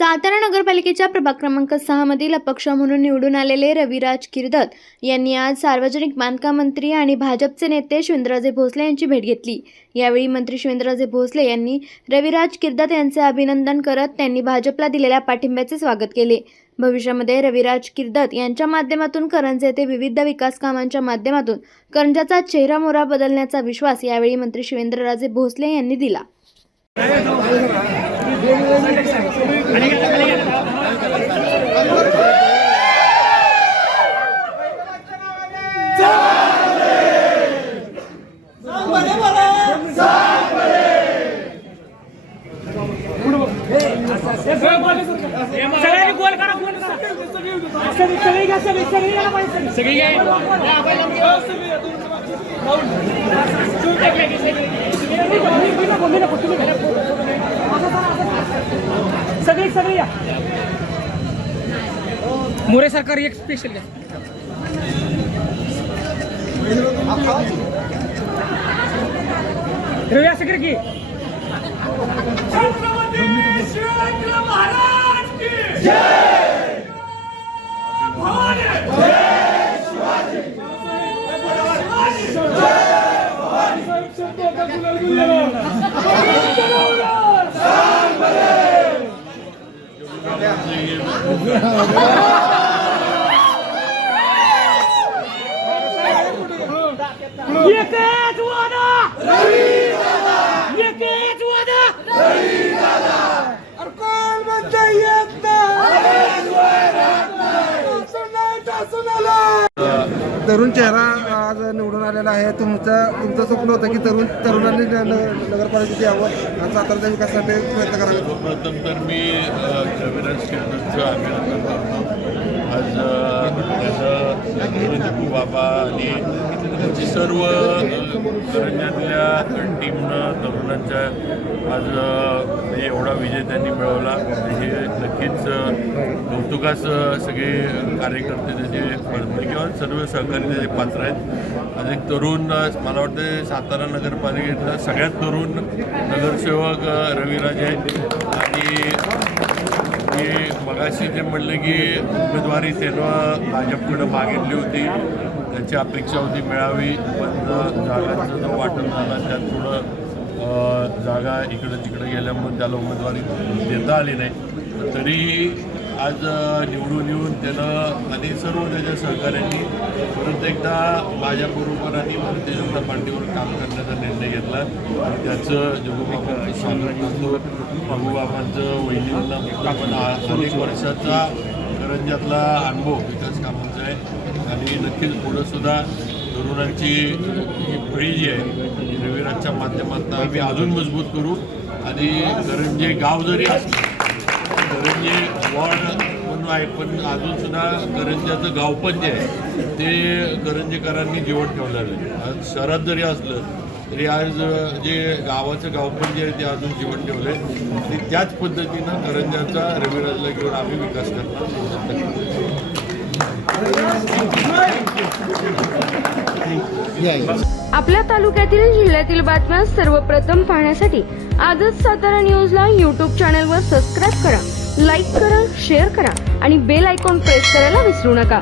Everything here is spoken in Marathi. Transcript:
सातारा नगरपालिकेच्या प्रभाग क्रमांक 6 मधील अपक्ष म्हणून निवडून आलेले रविराज किर्दत यांनी आज सार्वजनिक बांधकाम मंत्री आणि भाजपचे नेते शिवेंद्रराजे भोसले यांची भेट घेतली। यावेळी मंत्री शिवेंद्रराजे भोसले यांनी रविराज किर्दत यांचे अभिनंदन करत त्यांनी भाजपला दिलेल्या पाठिंब्याचे स्वागत केले। भविष्यामध्ये रविराज किर्दत यांच्या माध्यमातून करंजे येथे विविध विकास कामांच्या माध्यमातून करंजाचा चेहरामोहरा बदलण्याचा विश्वास यावेळी मंत्री शिवेंद्रराजे भोसले यांनी दिला। सगळी या मोरे सरकार एक स्पेशल घ्या। रविया सगळे की छत्रपती शिवाजी महाराज की जय। भवानी जय शिवाजी एकच वादा रविदादा, एकच वादा रविदादा। अरे कोण म्हणता येत तरुण चेहरा आज निवडून आलेला आहे। तुमचं स्वप्न होतं की तरुणांनी नगरपालिकेची यावं आणि साताराच्या विकासासाठी प्रयत्न करावे। प्रथम तर मी रविराज किर्दतचं अभिनंदन करतो। आज त्याचं बाबा आणि त्यांची सर्व करंजातल्या टीमनं तरुणांच्या आज एवढा विजय त्यांनी मिळवला हे नक्कीच कौतुकास सगळे कार्यकर्ते त्याचे किंवा सर्व सहकारी त्याचे पात्र आहेत। आज एक तरुण मला वाटतं सातारा नगरपालिकेतला सगळ्यात तरुण नगरसेवक रविराज आहे आणि ते मगाशी ते म्हणले की उमेदवारी त्यानं भाजपकडं मागितली होती, त्याची अपेक्षा होती मिळावी, पण जागांचा जो वाटप झाला त्यात थोडं जागा इकडं तिकडं गेल्यामुळे त्याला उमेदवारी देता आली नाही। तरीही आज निवडून येऊन त्यानं आणि सर्व त्याच्या सहकाऱ्यांनी परत एकदा माझ्याबरोबर आणि भारतीय जनता पार्टीवर काम करण्याचा निर्णय घेतला। त्याचं जगूबाबांचं स्वागत करतो। जगूबाबांचं वहिनींना पण अनेक वर्षाचा करंजातला अनुभव विकास कामांचा आहे आणि नक्कीच पुढंसुद्धा तरुणांची ही फळी जी आहे रविराजच्या माध्यमातून आम्ही अजून मजबूत करू आणि करंजे गाव जरी असलं करंजे वॉर्ड म्हणून आहे पण अजूनसुद्धा करंजाचं गाव पण जे आहे ते करंजेकरांनी जीवन ठेवलेलं आहे। आज शहरात जरी असलं तरी आज जे गावाचं गाव पण जे आहे ते अजून जीवन ठेवलं आहे आणि त्याच पद्धतीनं करंजाचा रविराजला घेऊन आम्ही विकास करणार। आपल्या तालुक्यातील जिल्ह्यातील बातम्या सर्वप्रथम पाहण्यासाठी आजच सातारा न्यूजला YouTube चॅनलवर सबस्क्राईब करा, लाईक करा, शेअर करा आणि बेल आयकॉन प्रेस करायला विसरू नका।